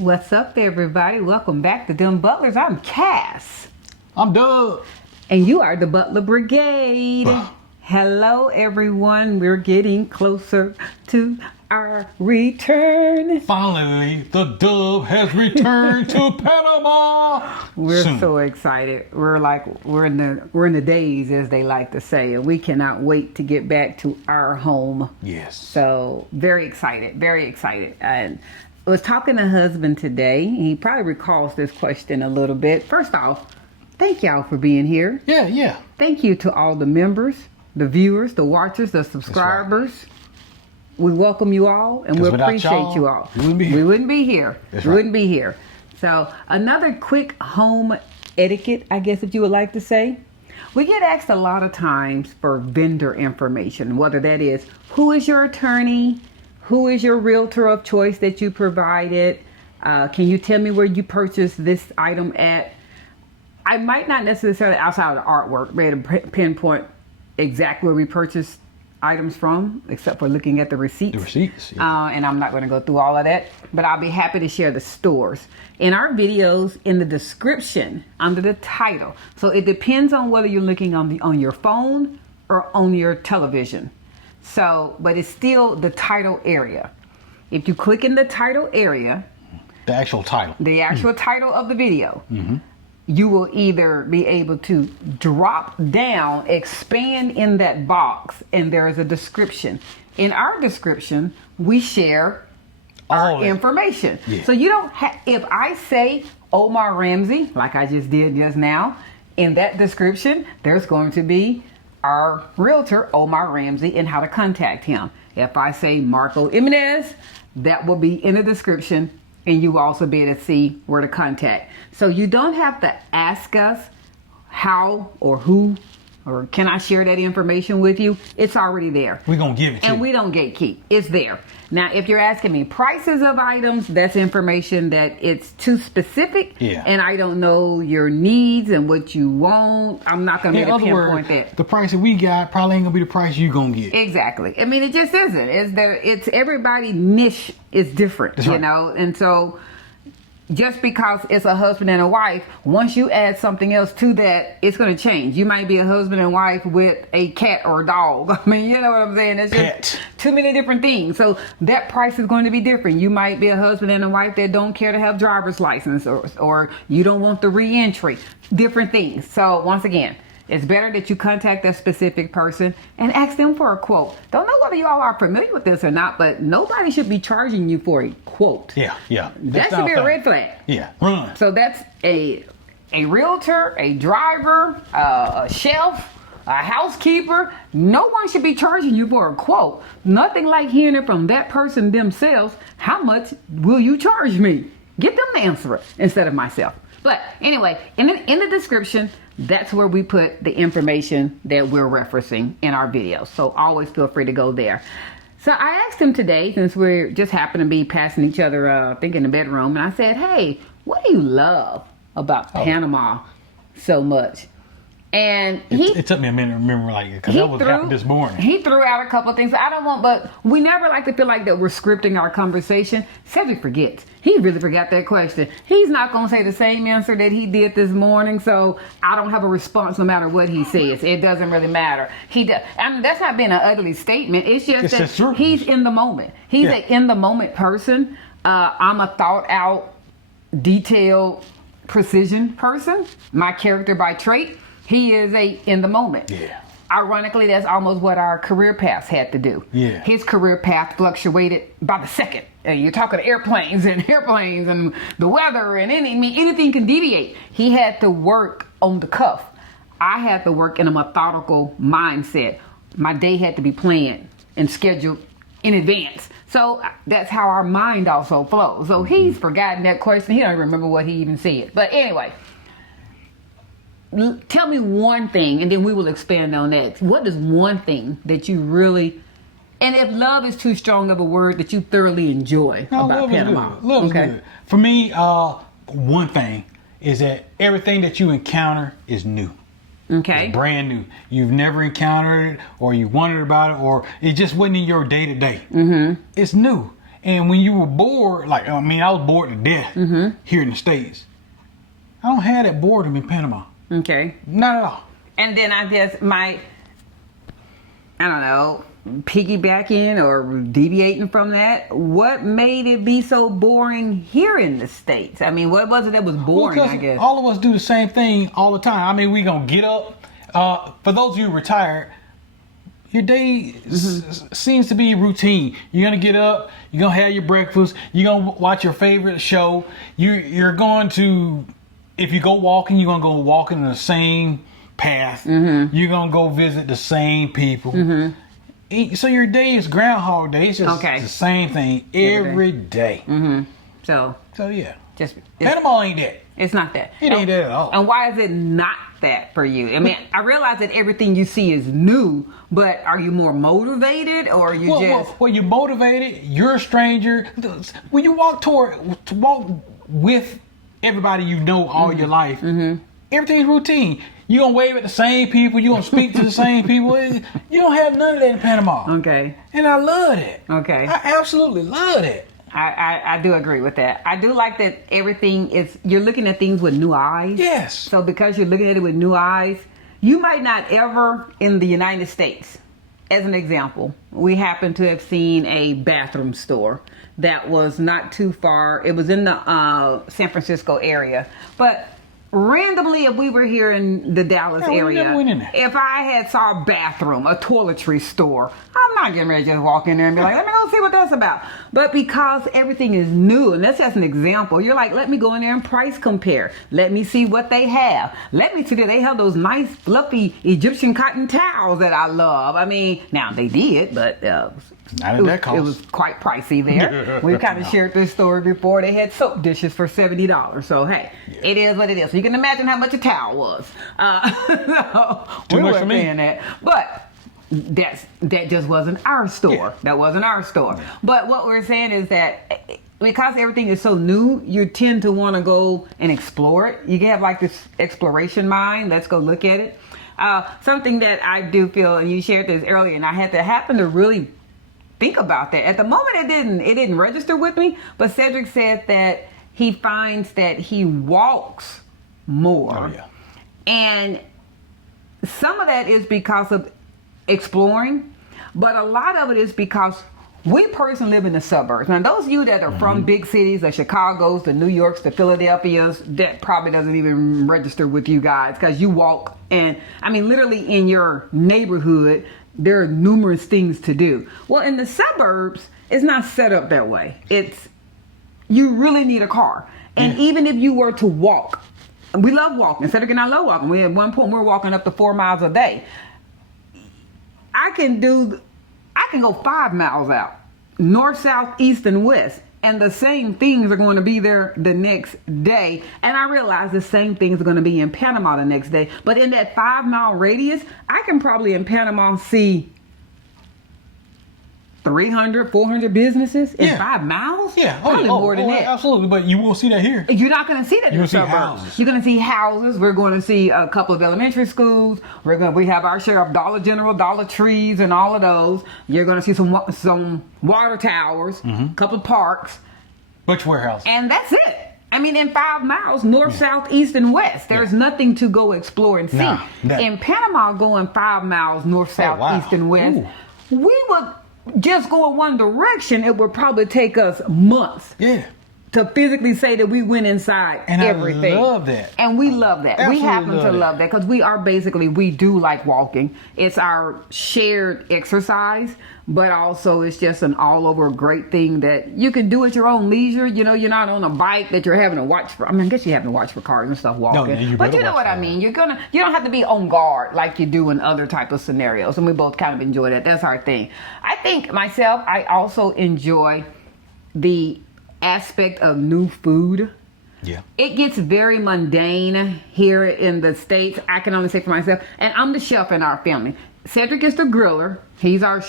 What's up, everybody? Welcome back to DemButlers. I'm Cass. I'm Doug. And you are the Butler Brigade. Hello, everyone. We're getting closer to our return. Finally, the dove has returned to Panama. We're Soon. so excited. We're in the days, as they like to say, and we cannot wait to get back to our home. Yes. So very excited, very excited. And I was talking to husband today. He probably recalls this question a little bit. First off, thank y'all for being here. Yeah. Thank you to all the members, the viewers, the watchers, the subscribers. Right. We welcome you all, and we appreciate you all. We wouldn't be here. We wouldn't be here. So another quick home etiquette, I guess, if you would like to say. We get asked a lot of times for vendor information, whether that is who is your attorney, who is your realtor of choice that you provided, can you tell me where you purchased this item at? I might not necessarily, outside of the artwork, be able to pinpoint exactly where we purchased items from, except for looking at the receipts. The receipts, yeah. And I'm not going to go through all of that, but I'll be happy to share the stores. In our videos, in the description, under the title. So it depends on whether you're looking on your phone or on your television. So, but it's still the title area. If you click in the title area, the actual title title of the video, you will either be able to drop down, expand in that box, and there is a description. In our description, we share our information. Yeah. So you don't if I say Omar Ramsey, like I just did just now, in that description, there's going to be our realtor, Omar Ramsey, and how to contact him. If I say Marco Jimenez, that will be in the description, and you will also be able to see where to contact. So you don't have to ask us how or who or can I share that information with you. It's already there. We're going to give it to you. And we don't gatekeep. It's there. Now, if you're asking me prices of items, that's information that it's too specific. Yeah. And I don't know your needs and what you want. I'm not going to pinpoint that. The price that we got probably ain't going to be the price you're going to get. Exactly. I mean, it just isn't. It's everybody niche is different, that's right. And so just because it's a husband and a wife, once you add something else to that, it's going to change. You might be a husband and wife with a cat or a dog. I mean, you know what I'm saying? It's just too many different things. So that price is going to be different. You might be a husband and a wife that don't care to have driver's license or you don't want the re-entry. Different things. So once again, it's better that you contact that specific person and ask them for a quote. Don't know whether you all are familiar with this or not, but nobody should be charging you for a quote. Yeah. That should be a red flag. Yeah, run. So that's a realtor, a driver, a chef, a housekeeper. No one should be charging you for a quote. Nothing like hearing it from that person themselves. How much will you charge me? Get them to answer it instead of myself. But anyway, in the description, that's where we put the information that we're referencing in our videos. So always feel free to go there. So I asked him today, since we just happened to be passing each other, I think in the bedroom, and I said, hey, what do you love about Panama so much? And it took me a minute to remember, because that was happened this morning. He threw out a couple of things. But we never like to feel like that we're scripting our conversation. Cedric forgets. He really forgot that question. He's not going to say the same answer that he did this morning, so I don't have a response no matter what he says. It doesn't really matter. I mean, that's not being an ugly statement. It's just that he's in the moment. He's an in the moment person. I'm a thought out, detailed, precision person. My character by trait. He is in the moment. Yeah. Ironically, that's almost what our career paths had to do. Yeah. His career path fluctuated by the second. And you're talking airplanes and the weather and anything can deviate. He had to work on the cuff. I had to work in a methodical mindset. My day had to be planned and scheduled in advance. So that's how our mind also flows. So he's forgotten that question. He don't even remember what he even said. But anyway, tell me one thing, and then we will expand on that. What is one thing that you really, and if love is too strong of a word, that you thoroughly enjoy about Panama? Love is good. For me, one thing is that everything that you encounter is new. Okay. It's brand new. You've never encountered it, or you wondered about it, or it just wasn't in your day-to-day. It's new. And when you were bored, like, I mean, I was bored to death here in the States. I don't have that boredom in Panama. Okay. Not at all. And then I guess I don't know, piggybacking or deviating from that, what made it be so boring here in the States? I mean, what was it that was boring, I guess? All of us do the same thing all the time. I mean, we going to get up. For those of you retired, your day seems to be routine. You're going to get up. You're going to have your breakfast. You're going to watch your favorite show. You're going to, if you go walking, you're going to go walking in the same path. You're going to go visit the same people. So your day is Groundhog Day. It's just the same thing every day. So yeah. Panama ain't that. It's not that. It ain't that at all. And why is it not that for you? I mean, I realize that everything you see is new, but are you more motivated or are you Well, you're motivated. You're a stranger. When you walk with everybody you know all your life, everything's routine. You're going to wave at the same people. You're going to speak to the same people. You don't have none of that in Panama. Okay. And I love it. Okay. I absolutely love it. I do agree with that. I do like that you're looking at things with new eyes. Yes. So because you're looking at it with new eyes, you might not ever, in the United States, as an example, we happen to have seen a bathroom store that was not too far. It was in the San Francisco area. But randomly, if we were here in the Dallas area, if I had saw a bathroom, a toiletry store, I'm not getting ready to just walk in there and be like, let me go see what that's about. But because everything is new, and that's just an example, you're like, let me go in there and price compare. Let me see what they have. Let me see that they have those nice, fluffy Egyptian cotton towels that I love. I mean, now they did, but not at that cost. It was quite pricey there. We've kind of shared this story before. They had soap dishes for $70. So, hey, it is what it is. So you can imagine how much a towel was. Too much for me. That. But that just wasn't our store. Yeah. That wasn't our store. Yeah. But what we're saying is that because everything is so new, you tend to want to go and explore it. You have like this exploration mind. Let's go look at it. Something that I do feel, and you shared this earlier, and I had to happen to really think about that. At the moment, it didn't register with me, but Cedric said that he finds that he walks more. Oh, yeah. And some of that is because of exploring, but a lot of it is because we personally live in the suburbs. Now, those of you that are from big cities, the Chicagos, the New Yorks, the Philadelphias, that probably doesn't even register with you guys because you walk, and I mean, literally in your neighborhood, there are numerous things to do. Well, in the suburbs, it's not set up that way. You really need a car. And even if you were to walk, we love walking. Cedric and I love walking. At one point, we're walking up to 4 miles a day. I can go 5 miles out, north, south, east, and west. And the same things are going to be there the next day. And I realize the same things are going to be in Panama the next day. But in that 5 mile radius, I can probably in Panama see 300, 400 businesses in 5 miles? Yeah. Probably more than that. Absolutely. But you won't see that here. You're not going to see that in the suburbs. Houses. You're going to see houses. We're going to see a couple of elementary schools. We have our share of Dollar General, Dollar Trees, and all of those. You're going to see some water towers, a couple of parks. Butch warehouse. And that's it. I mean, in 5 miles, north, south, east, and west, there's nothing to go explore and see. In Panama, going 5 miles north, south, east, and west, we would just go in one direction. It would probably take us months. Yeah. To physically say that we went inside everything. I love that. And we love that. Absolutely we happen to love that because we do like walking. It's our shared exercise, but also it's just an all over great thing that you can do at your own leisure. You know, you're not on a bike that you're having to watch for. I mean, I guess you have to watch for cars and stuff walking. But you know what I mean. You don't have to be on guard like you do in other type of scenarios. And we both kind of enjoy that. That's our thing. I think myself, I also enjoy the aspect of new food. Yeah. It gets very mundane here in the States. I can only say for myself. And I'm the chef in our family. Cedric is the griller. He's our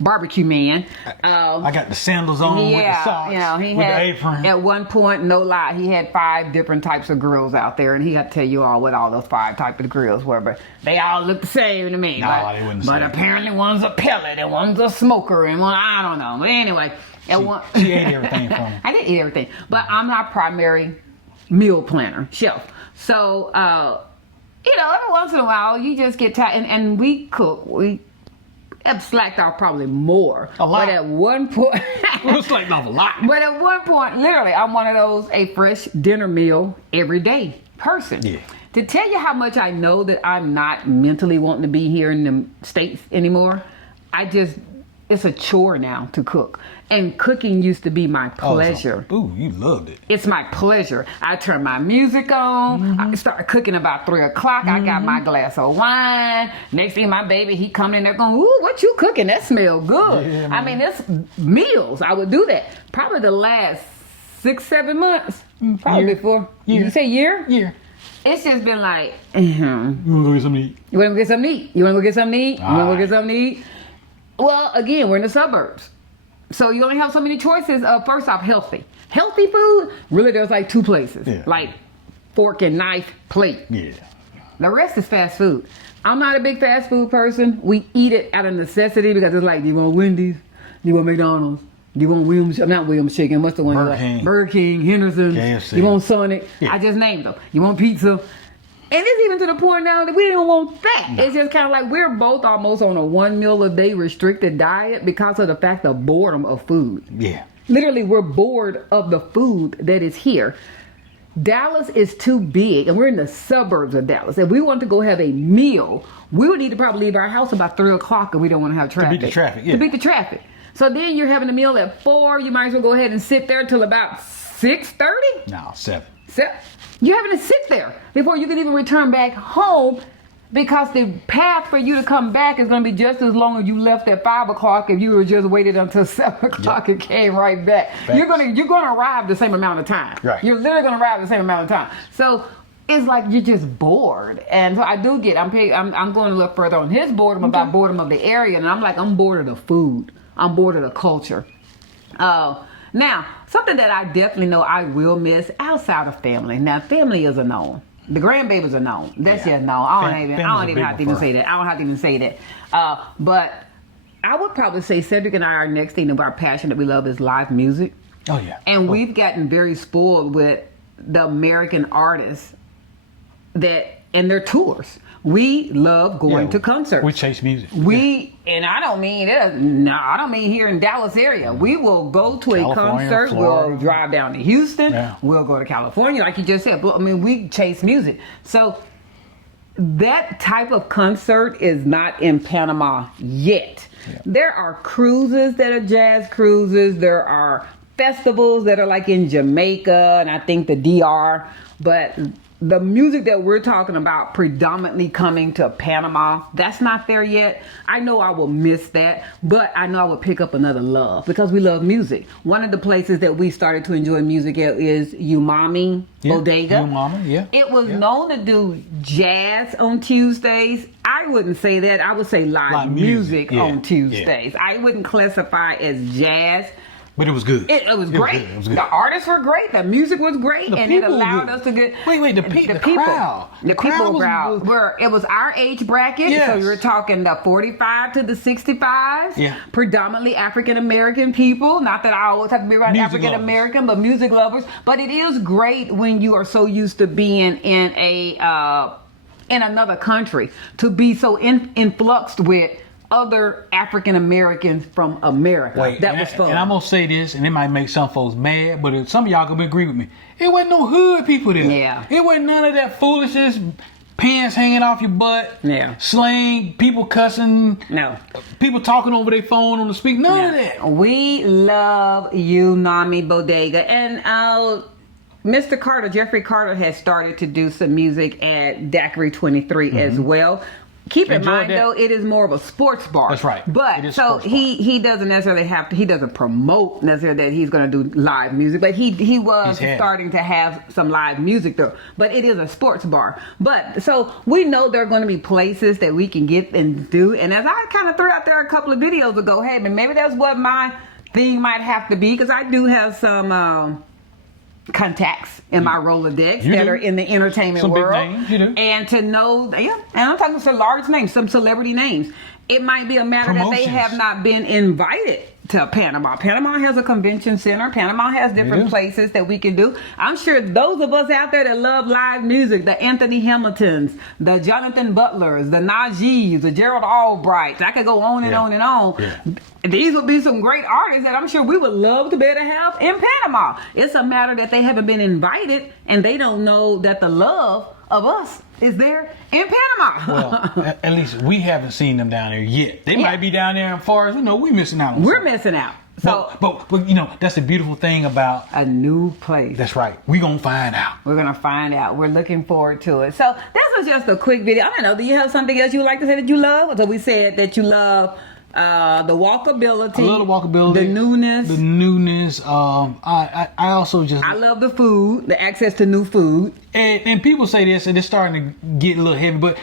barbecue man. I got the sandals on with the socks, you know, he with had, the apron. At one point, no lie, he had 5 different types of grills out there, and he had to tell you all what all those 5 types of grills were, but they all look the same to me. No, they wouldn't the But same. apparently one's a pellet, and one's a smoker, and one, I don't know. But anyway. She ate everything from me. I did eat everything, but I'm not primary meal planner, chef. So, you know, every once in a while, you just get tired, and we cook, we have slacked off probably more. A lot. But at one point... We slacked off a lot. But at one point, literally, I'm one of those, a fresh dinner meal every day person. Yeah. To tell you how much I know that I'm not mentally wanting to be here in the States anymore, it's a chore now to cook. And cooking used to be my pleasure. Ooh, you loved it. It's my pleasure. I turn my music on. I start cooking about 3 o'clock. I got my glass of wine. Next thing, my baby, he coming in there going, ooh, what you cooking? That smell good. Yeah, I mean, it's meals. I would do that. Probably the last 6-7 months. Probably Year. before. Year. You say year? Year. It's just been like, You want to go get something to eat? you want to get something to eat? You want to go get something to eat? You want to go Alright. get something to eat? Well, again, we're in the suburbs. So you only have so many choices of, first off, healthy. Healthy food, really there's like 2 places. Yeah. Like fork and knife, plate. Yeah. The rest is fast food. I'm not a big fast food person. We eat it out of necessity because it's like, do you want Wendy's? Do you want McDonald's? Do you want Williams? Not Williams Chicken. What's the one? Burger King. Burger King, Henderson. KFC. You want Sonic? Yeah. I just named them. You want pizza? And it's even to the point now that we don't want that. No. It's just kind of like we're both almost on a 1 meal a day restricted diet because of the fact of boredom of food. Yeah. Literally, we're bored of the food that is here. Dallas is too big, and we're in the suburbs of Dallas. If we want to go have a meal, we would need to probably leave our house about 3 o'clock, and we don't want to have traffic. beat the traffic, yeah. To beat the traffic. So then you're having a meal at 4. You might as well go ahead and sit there till about 6:30. No, 7. So you're having to sit there before you can even return back home, because the path for you to come back is going to be just as long as you left at 5 o'clock if you were just waited until 7 o'clock and came right back. Facts. You're gonna arrive the same amount of time. Right. You're literally gonna arrive the same amount of time. So it's like you're just bored. And so I do get. I'm going a little further on his boredom about boredom of the area, and I'm like, I'm bored of the food. I'm bored of the culture. Now, something that I definitely know I will miss outside of family. Now, family is a known. The grandbabies are known. That's Yeah. just known. I don't Family's even a have to big even one for say that. I don't have to even say that. But I would probably say Cedric and I, our next thing that our passion that we love is live music. Oh, yeah. And we've gotten very spoiled with the American artists and their tours. We love going to concerts. We chase music. And I don't mean it. No, I don't mean here in Dallas area. We will go to California, a concert. Florida. We'll drive down to Houston. Yeah. We'll go to California, like you just said. But, I mean, we chase music. So that type of concert is not in Panama yet. Yeah. There are cruises that are jazz cruises. There are festivals that are like in Jamaica and I think the DR. But the music that we're talking about predominantly coming to Panama, that's not there yet. I know I will miss that, but I know I will pick up another love because we love music. One of the places that we started to enjoy music at is Umami Bodega. Umami, yeah. It was known to do jazz on Tuesdays. I wouldn't say that. I would say live music yeah, on Tuesdays. I wouldn't classify as jazz. But it was good. It was great. It was good. The artists were great. The music was great, and it people allowed were- us to get Wait, the people. The people crowd were. It was our age bracket, Yes. so you were talking the 45 to the 65s. Yeah. Predominantly African American people. Not that I always have to be around Music African American, but music lovers. But it is great when you are so used to being in another country to be so influxed with other African Americans from America. That was fun. And I'm gonna say this, and it might make some folks mad, but if some of y'all gonna agree with me. It wasn't no hood people there. Yeah. It wasn't none of that foolishness, pants hanging off your butt, Yeah. slang, people cussing, No. people talking over their phone on the speaker. None of that. We love Umami Bodega. And Mr. Carter, Jeffrey Carter, has started to do some music at Daiquiri 23 as well. Keep in enjoyed mind, that. though, it is more of a sports bar. That's right. It But is so sports bar. he doesn't necessarily have to. He doesn't promote necessarily that he's going to do live music. But he was He's had it. starting to have some live music though. But it is a sports bar. But so we know there are going to be places that we can get and do. And as I kind of threw out there a couple of videos ago, hey, man, maybe that's what my thing might have to be, because I do have some. Contacts in my Rolodex You that do. are in the entertainment Some big world. names, you do. And to know, yeah, and I'm talking some large names, some celebrity names. It might be a matter that they Promotions. have not been invited to Panama. Panama has a convention center. Panama has different do. places that we can do. I'm sure those of us out there that love live music, the Anthony Hamiltons, the Jonathan Butlers, the Najees, the Gerald Albrights, I could go on and Yeah. on and on. Yeah. These would be some great artists that I'm sure we would love to be able to have in Panama. It's a matter that they haven't been invited and they don't know that the love of us is there in Panama. Well, at least we haven't seen them down there yet. They Yeah. might be down there as far as we know. We missing out on We're something. missing out. So But you know, that's the beautiful thing about. a new place. That's right. We gonna find out. We're gonna find out. We're looking forward to it. So this was just a quick video. I don't know. Do you have something else you would like to say that you love? So we said that you love the walkability. I love the walkability, the newness. The newness. I also just. I love the food, the access to new food. And people say this, and it's starting to get a little heavy, but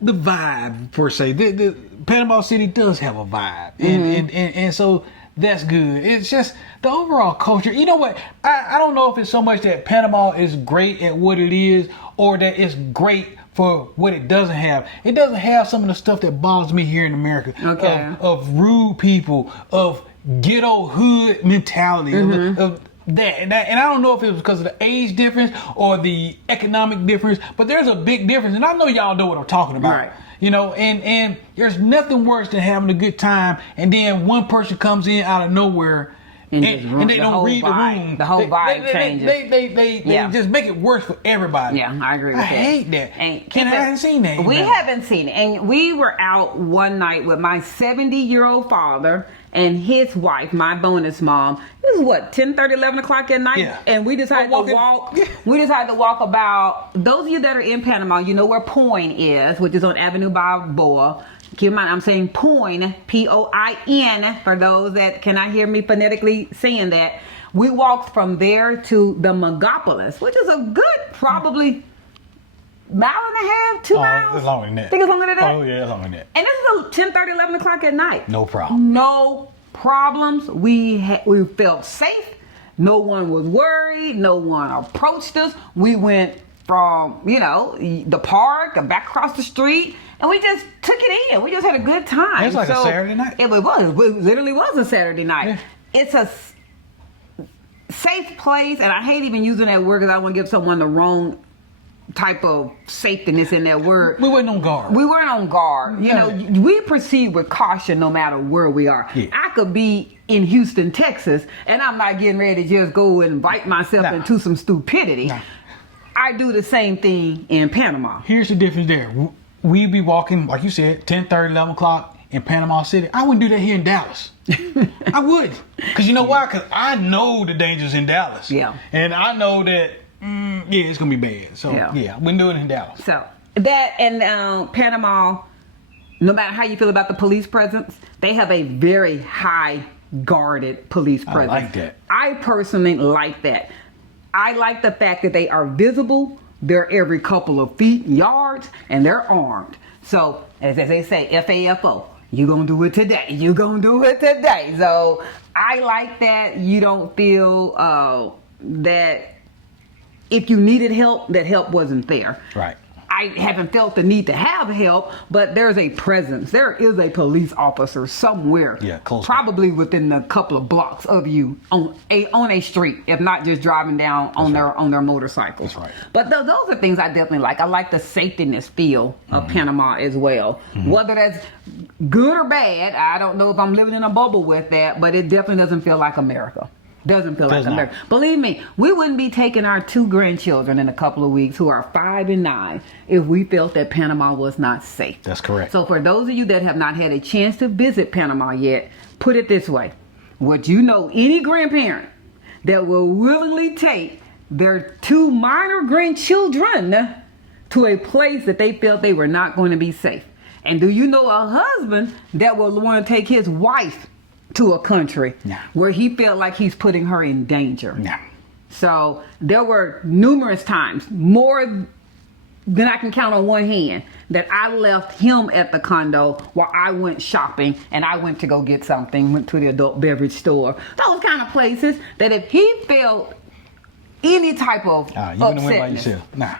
the vibe per se, the Panama City does have a vibe, and so that's good. It's just the overall culture. You know what? I don't know if it's so much that Panama is great at what it is, or that it's great for what it doesn't have. It doesn't have some of the stuff that bothers me here in America. Okay. Of rude people, of ghetto hood mentality, of that. And I don't know if it was because of the age difference or the economic difference, but there's a big difference. And I know y'all know what I'm talking about. Right. You know, and there's nothing worse than having a good time and then one person comes in out of nowhere and they don't read the room. The whole vibe changes. They Yeah. just make it worse for everybody. Yeah, I agree with that. I hate that. And I haven't seen that. We haven't seen it. And we were out one night with my 70-year-old father and his wife, my bonus mom. This is what, 10:30, 11 o'clock at night? Yeah. And we decided to walk. We decided to walk about, those of you that are in Panama, you know where Poin is, which is on Avenue Balboa. Keep in mind, I'm saying Poin, P-O-I-N, for those that cannot hear me phonetically saying that. We walked from there to the Megapolis, which is a good, probably mile and a half, 2 miles. It's longer than that. Think it's longer than that? Oh, yeah, it's longer than that. And this is 10:30, 11 o'clock at night. No problem. No problems. We felt safe. No one was worried. No one approached us. We went from, the park, back across the street, and we just took it in. We just had a good time. It's like a Saturday night. It was. It literally was a Saturday night. Yeah. It's a safe place, and I hate even using that word because I don't want to give someone the wrong type of safetyness in that word. We weren't on guard. We weren't on guard. No. We proceed with caution no matter where we are. Yeah. I could be in Houston, Texas, and I'm not getting ready to just go and invite myself Nah. into some stupidity. Nah. I do the same thing in Panama. Here's the difference there. We be walking, like you said, 10:30, 11 o'clock in Panama City. I wouldn't do that here in Dallas. I would. Because you know why? Because I know the dangers in Dallas. Yeah. And I know that, it's going to be bad. So, Yeah. I wouldn't do it in Dallas. So that and Panama, no matter how you feel about the police presence, they have a very high guarded police presence. like that. I personally like that. I like the fact that they are visible. They're every couple of feet, yards, and they're armed. So as they say, FAFO, you gonna do it today. You gonna do it today. So I like that you don't feel that if you needed help, that help wasn't there. Right. I haven't felt the need to have help, but there's a presence. There is a police officer somewhere, close probably within a couple of blocks of you on a street, if not just driving down on their motorcycles. That's right. But those are things I definitely like. I like the safetyness feel of Panama as well. Whether that's good or bad, I don't know if I'm living in a bubble with that, but it definitely doesn't feel like America. Doesn't feel like not. America. Believe me, we wouldn't be taking our 2 grandchildren in a couple of weeks who are 5 and 9 if we felt that Panama was not safe. That's correct. So for those of you that have not had a chance to visit Panama yet, put it this way. Would you know any grandparent that will willingly take their 2 minor grandchildren to a place that they felt they were not going to be safe? And do you know a husband that will want to take his wife to a country where he felt like he's putting her in danger? No. So there were numerous times, more than I can count on one hand, that I left him at the condo while I went shopping and I went to go get something, went to the adult beverage store. Those kind of places that if he felt any type of you wouldn't have went by upsetness, yourself. Nah.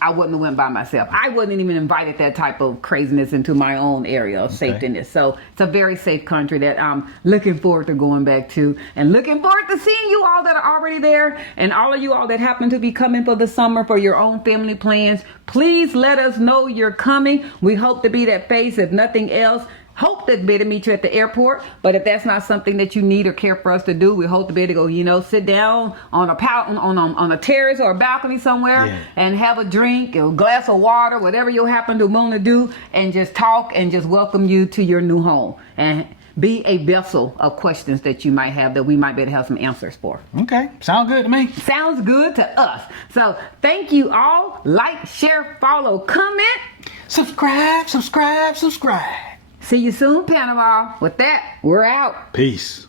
I wouldn't have went by myself. I wouldn't even invited that type of craziness into my own area of safetyness. So it's a very safe country that I'm looking forward to going back to, and looking forward to seeing you all that are already there, and all of you all that happen to be coming for the summer for your own family plans. Please let us know you're coming. We hope to be that face, if nothing else. Hope to be able to meet you at the airport, but if that's not something that you need or care for us to do, we hope to be able to go, sit down on a terrace or a balcony somewhere and have a drink, a glass of water, whatever you happen to want to do, and just talk and just welcome you to your new home and be a vessel of questions that you might have that we might be able to have some answers for. Okay, sound good to me. Sounds good to us. So thank you all. Like, share, follow, comment, subscribe. See you soon, Panama. With that, we're out. Peace.